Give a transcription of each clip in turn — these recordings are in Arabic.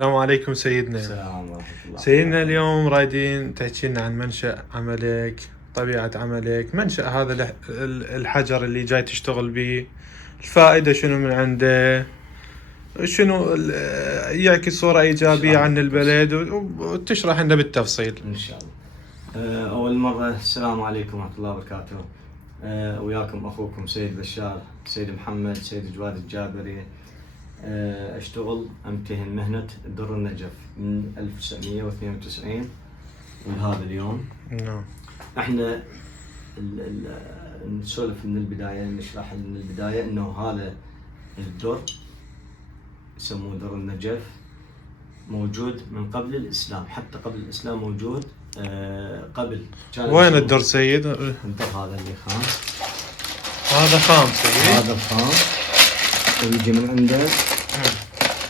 السلام عليكم سيدنا. السلام ورحمة الله. سيدنا اليوم رايدين تحكي لنا عن منشأ عملك، طبيعة عملك، منشأ هذا الحجر اللي جاي تشتغل به، الفائدة شنو من عنده، شنو يعكس صورة إيجابية عن البلد، وتشرح لنا بالتفصيل. إن شاء الله. أول مرة السلام عليكم ورحمة الله وبركاته. وياكم أخوكم سيد بشار، سيد محمد، سيد جواد الجابري. أشتغل أمتهن مهنة در النجف من 1992 ولهذا اليوم. نعم. احنا نسولف من البداية، نشرح من البداية إنه هذا الدر يسموه در النجف موجود من قبل الإسلام، حتى قبل الإسلام موجود. قبل كان وين الدر سيد؟ الدر هذا اللي خام. هذا خام سيد. هذا الخام ويجي من عنده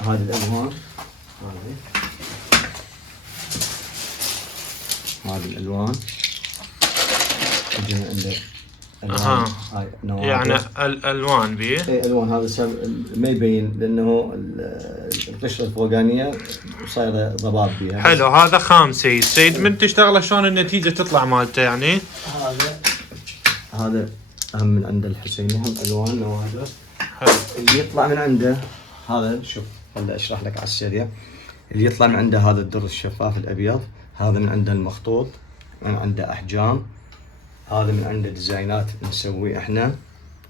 هذه الألوان. هذه الألوان يجي من عنده ألوان. هاي يعني الألوان بيه. اي ألوان. هذا ما يبين لأنه القشرة الفوقانية صايرة ضباب بيها. حلو. هذا خام سيد من تشتغله شلون النتيجة تطلع مالته يعني؟ هذا هم من عند الحسيني، هم ألوان نوادر. حلو. اللي يطلع من عنده هذا، شوف خلي أشرح لك على السريع. اللي يطلع من عنده هذا الدر الشفاف الأبيض، هذا من عنده المخطوط، من عنده أحجام، هذا من عنده ديزاينات نسويه احنا.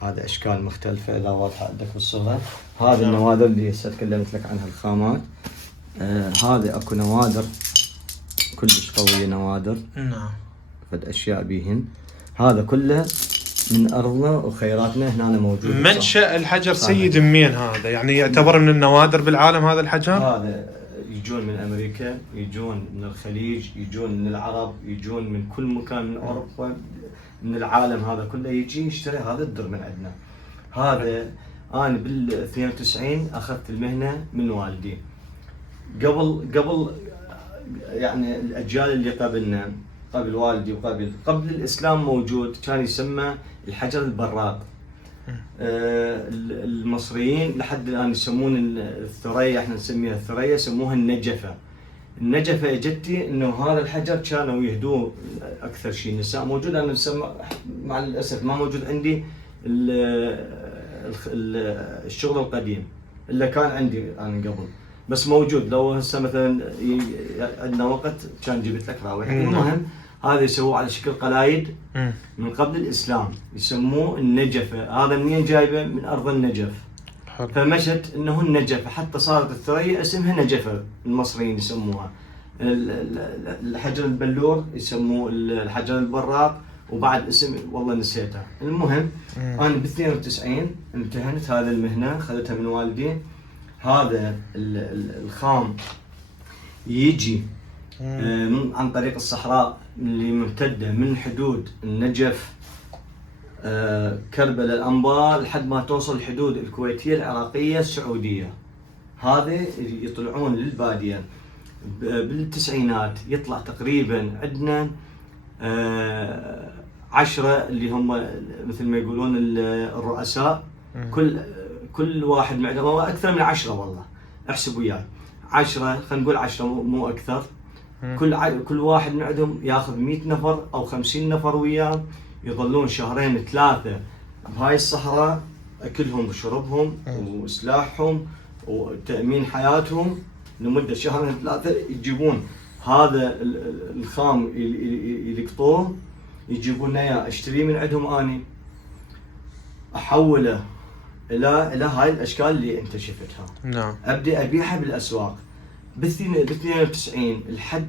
هذا اشكال مختلفة اذا واضحة عندك بالصورة. هذا النوادر اللي هسه تكلمت لك عنها الخامات. هذا اكو نوادر كلش قوية، نوادر. نعم. فد اشياء بيهن. هذا كله من ارضنا وخيراتنا هنا موجود. منشأ الحجر سيد منين هذا؟ يعني يعتبر من النوادر بالعالم هذا الحجر؟ هذا يجون من امريكا، يجون من الخليج، يجون من العرب، يجون من كل مكان، من اوروبا، من العالم هذا كله يجي يشتري هذا الدر من عندنا. هذا انا بال 92 اخذت المهنه من والدي. قبل يعني الاجيال اللي قبلنا، قبل والدي قبل الاسلام موجود، كان يسمى الحجر البراق. المصريين لحد الان يسمون الثريا، احنا نسميها الثريا، يسموها النجفه. النجفه اجتي انه هذا الحجر كانوا يهدوه اكثر شيء النساء. موجود، انا مع الاسف ما موجود عندي الشغل القديم اللي كان عندي انا قبل، بس موجود. لو هسه مثلا عندنا وقت كان جبت لك راوح. المهم هذا يسووه على شكل قلايد من قبل الاسلام، يسموه النجفه. هذا منين جايبه؟ من ارض النجف. فمشت انه النجفه، حتى صارت الثريا اسمها نجفه، المصريين يسموها. الحجر البلور يسموه الحجر البراق، وبعد اسم والله نسيته. المهم انا ب 92 امتهنت هذه المهنه، اخذتها من والدي. هذا الخام يجي عن طريق الصحراء اللي ممتده من حدود النجف، كربلاء، الانبار، لحد ما توصل الحدود الكويتيه، العراقيه، السعوديه. هذه يطلعون للباديه. بالتسعينات يطلع تقريبا عندنا 10 اللي هم مثل ما يقولون الرؤساء. كل واحد معهم، هو اكثر من 10 والله، احسب وياي 10، خلينا نقول 10 مو اكثر. كل واحد من عندهم ياخذ 100 نفر او 50 نفر وياه، يظلون شهرين 3 بهاي الصحراء، اكلهم وشربهم وسلاحهم وتامين حياتهم لمده شهرين 3. يجيبون هذا الخام يلقطوه، يجيبون لنا اياه، اشتريه من عندهم اني، احوله الى هاي الاشكال اللي انت شفتها. نعم. ابدا ابيعها بالاسواق. ب 92 لحد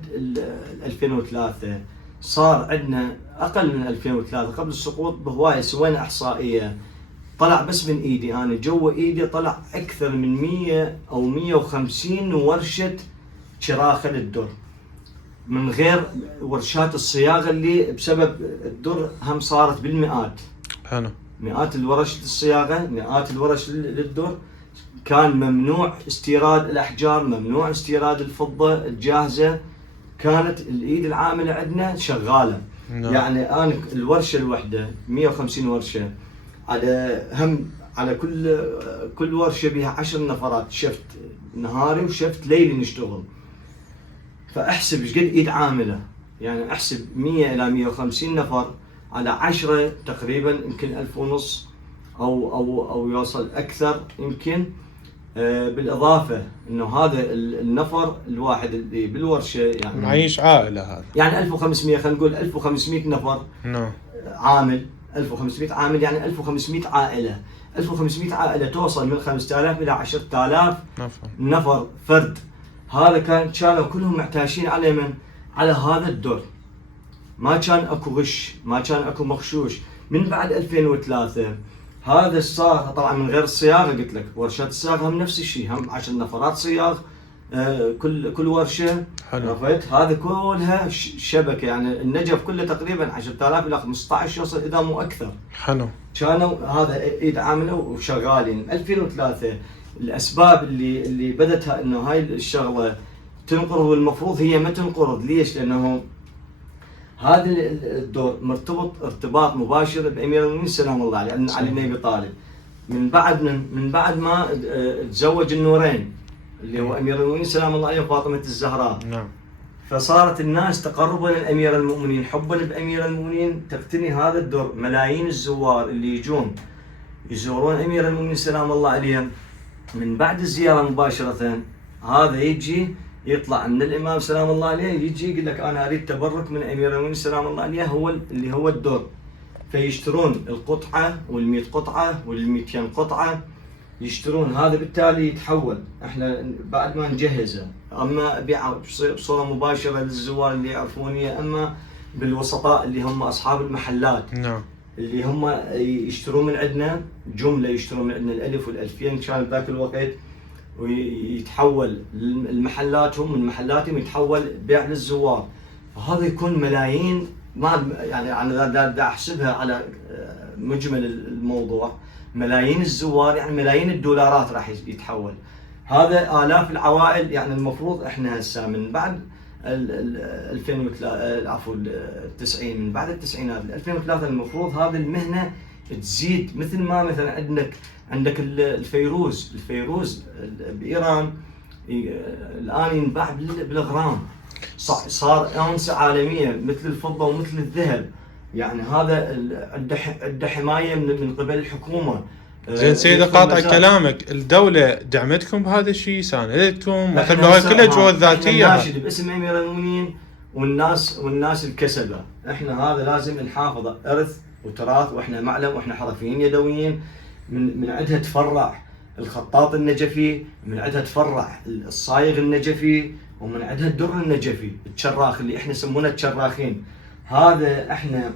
2003 صار عندنا اقل من 2003 قبل السقوط بهوايه. سوينا احصائيه، طلع بس من ايدي انا، جوا ايدي طلع اكثر من 100 او 150 ورشه شراخه للدر، من غير ورشات الصياغه اللي بسبب الدر هم صارت بالمئات. حلو. مئات الورش للصياغه، مئات الورش للدر. كان ممنوع استيراد الاحجار، ممنوع استيراد الفضه الجاهزه. كانت الايد العامله عندنا شغاله. يعني انا الورشه الواحده 150 ورشه، على هم على كل ورشه بها 10 نفرات، شفت نهاري وشفت ليلي نشتغل. فاحسب ايش قد ايد عامله، يعني احسب 100 الى 150 نفر على 10 تقريبا يمكن 1500 او يوصل اكثر يمكن. بالاضافه انه هذا النفر الواحد اللي بالورشه يعني معيش عائله هذا، يعني 1500، خلينا نقول 1500 نفر نعم عامل، 1500 عامل يعني 1500 عائله. 1500 عائله توصل من 5000 الى 10000 نفر فرد. هذا كانوا كلهم معتاشين على من؟ على هذا الدور. ما كان اكو غش، ما كان اكو مغشوش. من بعد 2003 هذا صار طبعا من غير الصياغه، قلت لك ورشات الصياغه هم نفس الشيء، هم 10 نفرات صياغ كل ورشه. عرفت؟ هذا كلها شبكه، يعني النجف كله تقريبا 10000 الى 15 يوصل اذا مو اكثر. حلو. كانوا هذا ايد عامله وشغالين. 2003 الاسباب اللي بدتها انه هاي الشغله تنقرض، والمفروض هي ما تنقرض. ليش؟ لانه هذا الدور مرتبط ارتباط مباشر بامير المؤمنين سلام الله عليه، علي بن ابي طالب. من بعد ما تزوج النورين اللي هو امير المؤمنين سلام الله عليه وفاطمه الزهراء. نعم. فصارت الناس تقربا لامير المؤمنين، حبا بامير المؤمنين، تقتني هذا الدور. ملايين الزوار اللي يجون يزورون امير المؤمنين سلام الله عليه، من بعد الزياره مباشره هذا يجي يطلع من الامام سلام الله عليه، يجي يقول لك انا اريد تبرك من امير المؤمنين سلام الله عليه، هو اللي هو الدور. فيشترون القطعه وال100 قطعه وال200 قطعه، يشترون هذا. بالتالي يتحول، احنا بعد ما نجهزه اما ابيعه بصوره مباشره للزوار اللي يعرفوني، اما بالوسطاء اللي هم اصحاب المحلات. نعم. اللي هم يشترون من عندنا جمله، يشترون من عندنا الالف والالفين كان ذاك الوقت، ويتحول لمحلاتهم، من محلاتهم يتحول بيع للزوار. فهذا يكون ملايين، ما يعني انا دا احسبها على مجمل الموضوع، ملايين الزوار يعني ملايين الدولارات راح يتحول. هذا آلاف العوائل. يعني المفروض احنا هسه من بعد 2003 عفوا 90، من بعد التسعينات 2003 المفروض هذه المهنه تزيد. مثل ما مثلا عندك الفيروز بايران الان ينباع بالغرام، صار انثى عالميه مثل الفضه ومثل الذهب. يعني هذا عنده حمايه من قبل الحكومه. زين سيدي، قاطع كلامك، الدولة دعمتكم بهذا الشيء؟ ساندتكم؟ مثل هاي كلها جهود ذاتية. احنا ناشد باسم امير المؤمنين والناس الكسبة. احنا هذا لازم نحافظه، ارث وتراث، واحنا معلم، واحنا حرفيين يدويين. من عندها تفرع الخطاط النجفي، من عندها تفرع الصايغ النجفي، ومن عندها الدر النجفي الشراخ اللي احنا يسمونه الشراخين. هذا احنا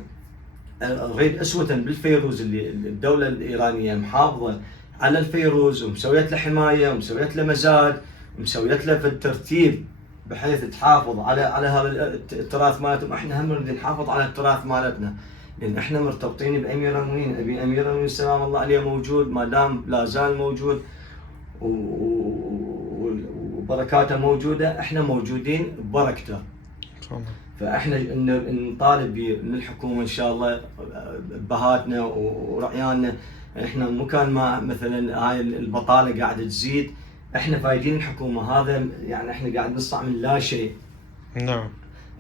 نريد اسوة بالفيروز اللي الدولة الإيرانية محافظة على الفيروز، ومسويت له حماية، ومسويت له مزاد، ومسويت له في الترتيب بحيث تحافظ على هذا التراث مالتهم. احنا هم نريد نحافظ على التراث مالتنا، لان احنا مرتبطين بامير المؤمنين. ابي امير المؤمنين سلام الله عليه موجود، ما دام لا زال موجود وبركاته موجودة، احنا موجودين ببركته. فاحنا نطالب من الحكومه ان شاء الله بهاتنا ورعياننا. احنا مكان ما مثلا هاي البطاله قاعده تزيد، احنا فايدين الحكومه. هذا يعني احنا قاعد نصنع من لا شيء. نعم.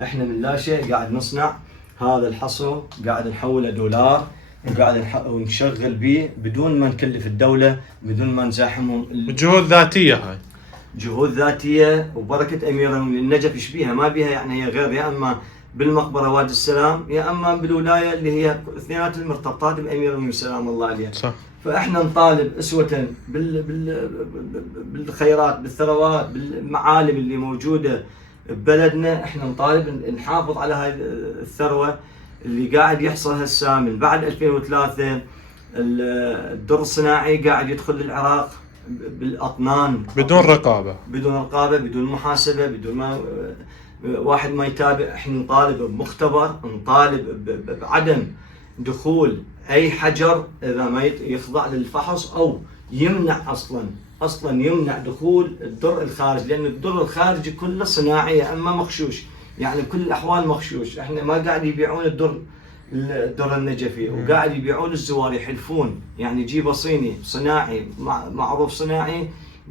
احنا من لا شيء قاعد نصنع هذا الحصى، قاعد نحوله دولار، وقاعد نشغل به بدون ما نكلف الدوله، بدون ما نزاحمهم. جهود ذاتيه، هاي جهود ذاتيه وبركه امير النجف يشبيها ما بيها. يعني هي غير، يا اما بالمقبره وادي السلام، يا اما بالولايه اللي هي اثنينات المرتبطات بامير المؤمنين سلام الله عليه. صح. فاحنا نطالب اسوه بالخيرات، بالثروات، بالمعالم اللي موجوده ببلدنا. احنا نطالب نحافظ على هاي الثروه اللي قاعد يحصل هسه. من بعد 2003 الدر الصناعي قاعد يدخل العراق بالاطنان بدون رقابه، بدون محاسبه، بدون ما واحد ما يتابع. احنا نطالب بمختبر، نطالب بعدم دخول اي حجر اذا ما يخضع للفحص، او يمنع اصلا يمنع دخول الدر الخارجي، لان الدر الخارجي كله صناعي اما مغشوش، يعني كل الاحوال مغشوش. احنا ما قاعد يبيعون الدر الدر النجفي، وقاعد يبيعون للزوار يحلفون، يعني جيبه صيني صناعي معروف صناعي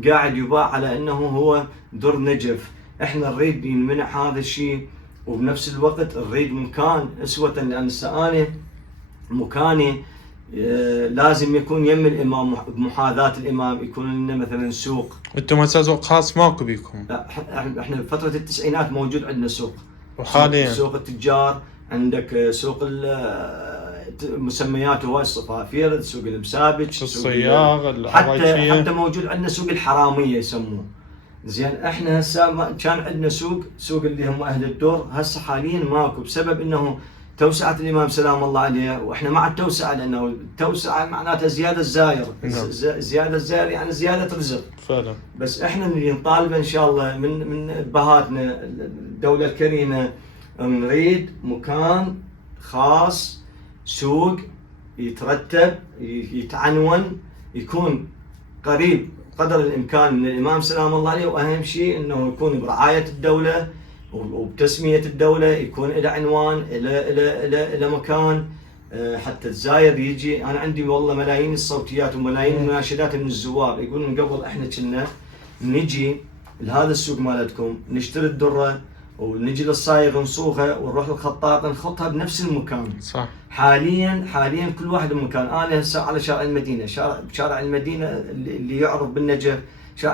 قاعد يباع على انه هو در نجف. احنا نريد ينمنع هذا الشيء، وبنفس الوقت نريد مكان اسوة، لان انا مكاني لازم يكون يم الامام بمحاذاة الامام، يكون لنا مثلا سوق. انتم هسه سوق خاص ماكو بيكم؟ لا احنا بفترة التسعينات موجود عندنا سوق، وحاليا سوق التجار، عندك سوق المسميات هو الصفافير، سوق المسابج، الصياغ، حتى موجود عندنا سوق الحرامية يسموه. زين احنا هسه كان عندنا سوق اللي هم اهل الدور، هسه حاليا ماكو بسبب انه توسعة الامام سلام الله عليه، واحنا مع التوسعة، لانه التوسعة معناتها زيادة الزاير، زيادة الزاير يعني زيادة رزق فعلا. بس احنا اللي نطالبه ان شاء الله من بهاتنا الدولة الكريمة، نريد مكان خاص، سوق يترتب يتعنون، يكون قريب قدر الامكان من الامام سلام الله عليه، واهم شيء انه يكون برعاية الدولة وبتسمية الدولة، يكون له عنوان، له مكان حتى الزاير يجي. انا عندي والله ملايين الصوتيات وملايين المناشدات من الزوار يقولون من قبل احنا كنا نجي لهذا السوق مالتكم نشتري الدرة ونجي للصايغ نصوغها ونروح للخطاط نخطها بنفس المكان. صح. حاليا كل واحد بمكان. انا هسه على شارع المدينة، شارع المدينة اللي يعرف بالنجف،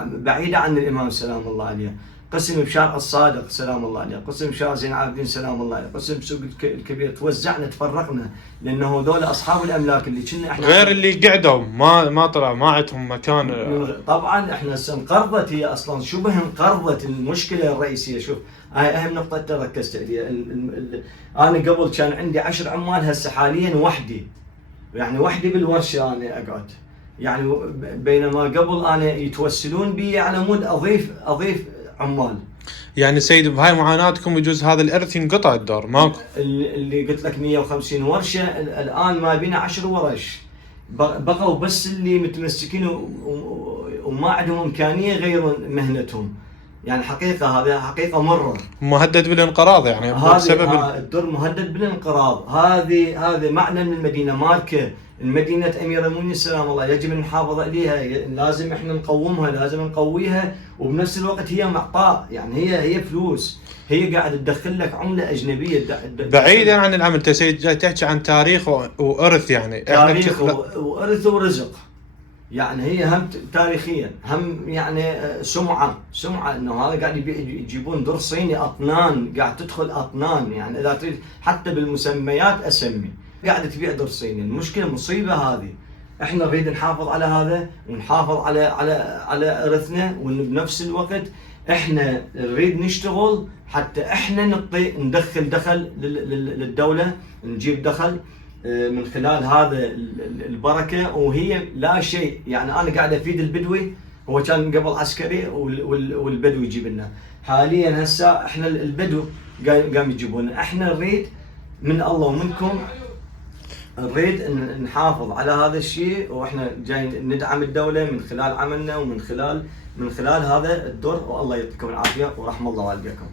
بعيدة عن الامام سلام الله عليه، قسم بشارع الصادق سلام الله عليه، قسم بشارع زين العابدين سلام الله عليه، قسم بسوق الكبير. توزعنا تفرقنا، لانه هذول اصحاب الاملاك اللي كنا احنا غير اللي قعدوا ما طلع ما عندهم مكان. طبعا احنا هسه انقرضت، هي اصلا شبه انقرضت. المشكله الرئيسيه، شوف هاي اهم نقطه ركزت عليها. انا قبل كان عندي 10 عمال، هسه حاليا وحدي، يعني وحدي بالورشه انا اقعد، يعني بينما قبل انا يتوسلون بي على مود اضيف عمال. يعني سيد بهاي معاناتكم يجوز هذا الارث ينقطع الدار ماكو؟ اللي قلت لك 150 ورشه، الان ما بينا 10 ورش، بقوا بس اللي متمسكين وما عندهم امكانيه غير مهنتهم. يعني هذا حقيقه مره مهدد بالانقراض، يعني بسبب الدر مهدد بالانقراض. هذه معنى من المدينه ماركه، المدينة أمير المؤمنين سلام الله، يجب أن نحافظ عليها، لازم إحنا نقومها، لازم نقويها، وبنفس الوقت هي معطاء، يعني هي فلوس، هي قاعدة تدخل لك عملة أجنبية. بعيدا عن العمل، أنت جاي تحكي عن تاريخ وإرث، يعني تاريخ وإرث ورزق، يعني هي هم تاريخيا، هم يعني سمعة إنه هذا قاعد يجيبون در صيني أطنان، قاعد تدخل أطنان، يعني إذا تريد حتى بالمسميات أسمي قاعدة تبيع در صيني. المشكلة مصيبة هذه. احنا نريد نحافظ على هذا ونحافظ على ارثنا، وبنفس الوقت احنا نريد نشتغل حتى احنا ندخل دخل للدولة، نجيب دخل من خلال هذا البركة، وهي لا شيء. يعني انا قاعد افيد البدوي، هو كان قبل عسكري والبدوي يجيب لنا، حاليا هسه احنا البدو قام يجيبون. احنا نريد من الله ومنكم، نريد ان نحافظ على هذا الشيء، واحنا جاي ندعم الدوله من خلال عملنا ومن خلال هذا الدور، والله يعطيكم العافيه ورحم الله والديكم.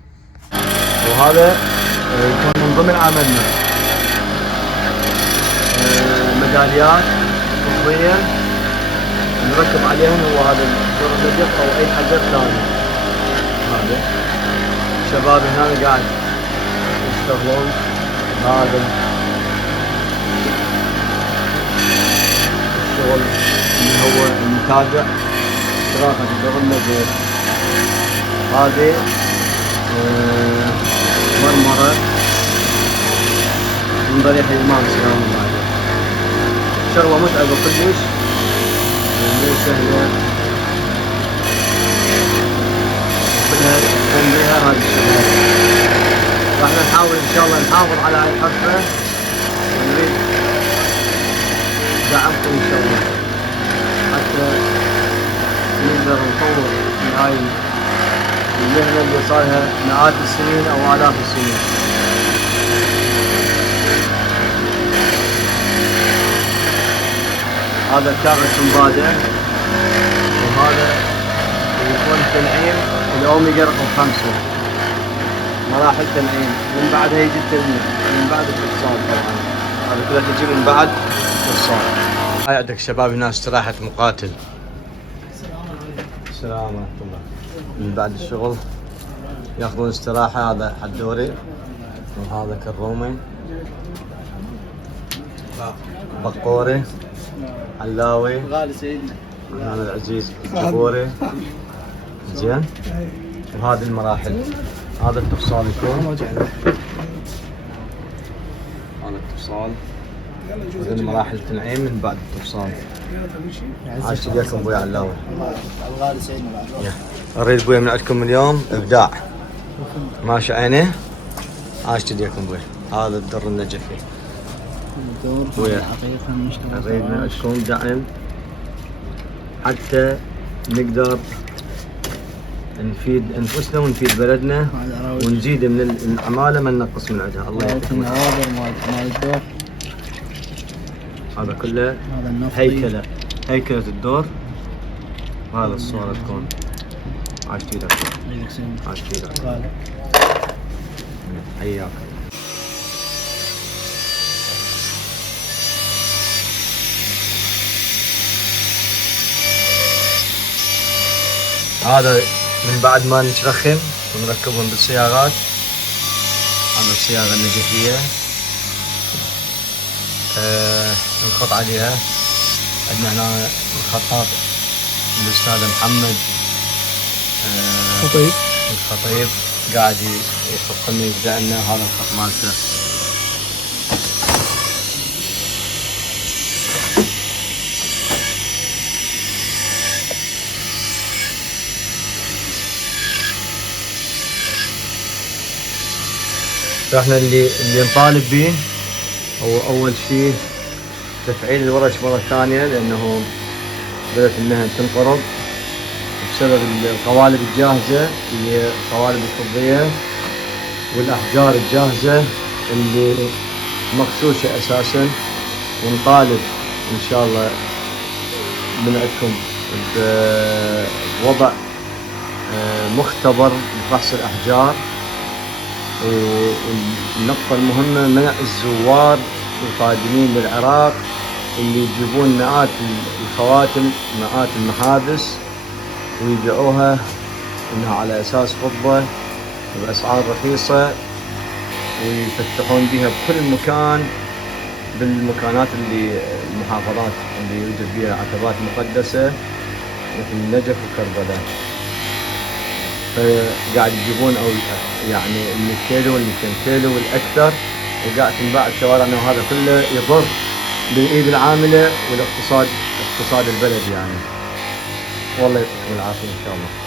وهذا يكون من ضمن عملنا ميداليات فضيه نركب عليهم، هو هذا الدور النجف او اي حجر ثاني. هذا شباب هنا قاعد يشتغلون هذا الشغل اللي هو المتابع صراحة الدور النجف. هذه مرمرة من ضريح الإمام سلام الله عليه، شغلة متعبة كلش مو سهلة، كلها نقوم بها هذه الشغلة. راح نحاول إن شاء الله نحافظ على هاي الحرفة، ونريد دعمكم إن شاء الله حتى نقدر نطور في هاي المهنة اللي صار لها مئات السنين أو آلاف السنين. هذا كاغذ سنبادة، وهذا يكون تنعيم الأوميجا رقم 5، مراحل تنعيم، من بعدها يجي التلميذ، من بعد الفصال طبعا. هذا كلها تجي من بعد الفصال. هاي عندك شباب هنا استراحة مقاتل. السلام ورحمة الله. من بعد الشغل ياخذون استراحة. هذا حدوري وهذا كرومي، بقوري، علاوي، غالي سيدنا محمد العزيز الجبوري. زين. وهذه المراحل. هذا التفصال يكون، هذا التفصال. وهذه مراحل تنعيم من بعد التفصال. عاش تلقاكم ابوي علاوي. الغالي سيدنا. اريد ابوي من عندكم اليوم ابداع. ماشي عينه. عاش تلقاكم ابوي. هذا الدر النجفي. الدور ويا. حقيقة مشتغل. اريد من عندكم دعم حتى نقدر نفيد انفسنا ونفيد بلدنا ونزيد من العماله ما ننقص من عندها. الله يعطيكم. هذا مال الدور. هذا كله هذا النفطي. هيكلة الدور. وهذا الصورة تكون. عاش تيدك. عاش تيدك. غالي. حياك. هذا من بعد ما نشرخهم ونركبهم بالسيارات. هذا السيارة النجفية. نخط عليها. عندنا هنا الخطاط الأستاذ محمد خطيب. الخطيب قاعد يحط لنا يبدأ لنا هذا الخط مالته. فاحنا اللي نطالب به هو اول شيء تفعيل الورش مره ثانيه، لانه بدات انها تنقرض بسبب القوالب الجاهزه اللي هي القوالب الفضيه والاحجار الجاهزه اللي مغشوشه اساسا. ونطالب ان شاء الله من عندكم بوضع مختبر لفحص الاحجار. والنقطة المهمة منع الزوار القادمين للعراق اللي يجيبون مئات الخواتم، مئات المحابس ويبيعوها انها على اساس فضة باسعار رخيصة، ويفتحون بها بكل مكان بالمكانات اللي المحافظات اللي يوجد فيها عتبات مقدسة مثل النجف وكربلاء. قاعد يجيبون او يعني 100 كيلو وال 200 كيلو والاكثر، وقاعد تنباع بشوارعنا، وهذا كله يضر بالايد العامله والاقتصاد، اقتصاد البلد يعني. والله يعطيكم العافيه ان شاء الله.